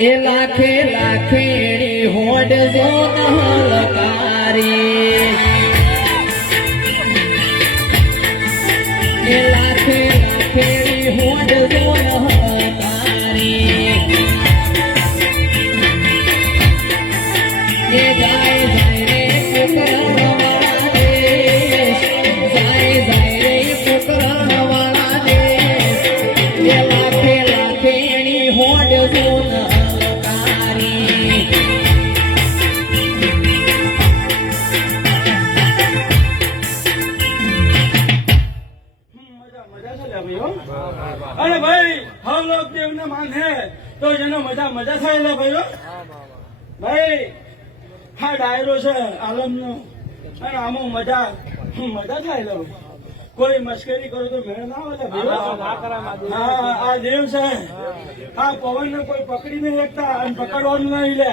એ લાખે લાખેડી હોડ જો હલકારી એ લાખે લાખેડી હોડ જો હલકારી એ જાય જાય રે પુકરણવાળા દેશ જાય જાય રે પુકરણવાળા દેશ એ લાખે લાખેડી હોડ જો अरे भाई हम लोग देव ने मान है तो जेनो मजा मजा थायेला भाईओ भाई हा डायरो छे आलम नो अने आमो मजा मजा थायेला कोई मस्करी करो तो मेळ ना आवे भाईओ हां आ देव छे आ पवन ने कोई पकड़ी नहीं सकता अने पकड़वानुं नहीं ले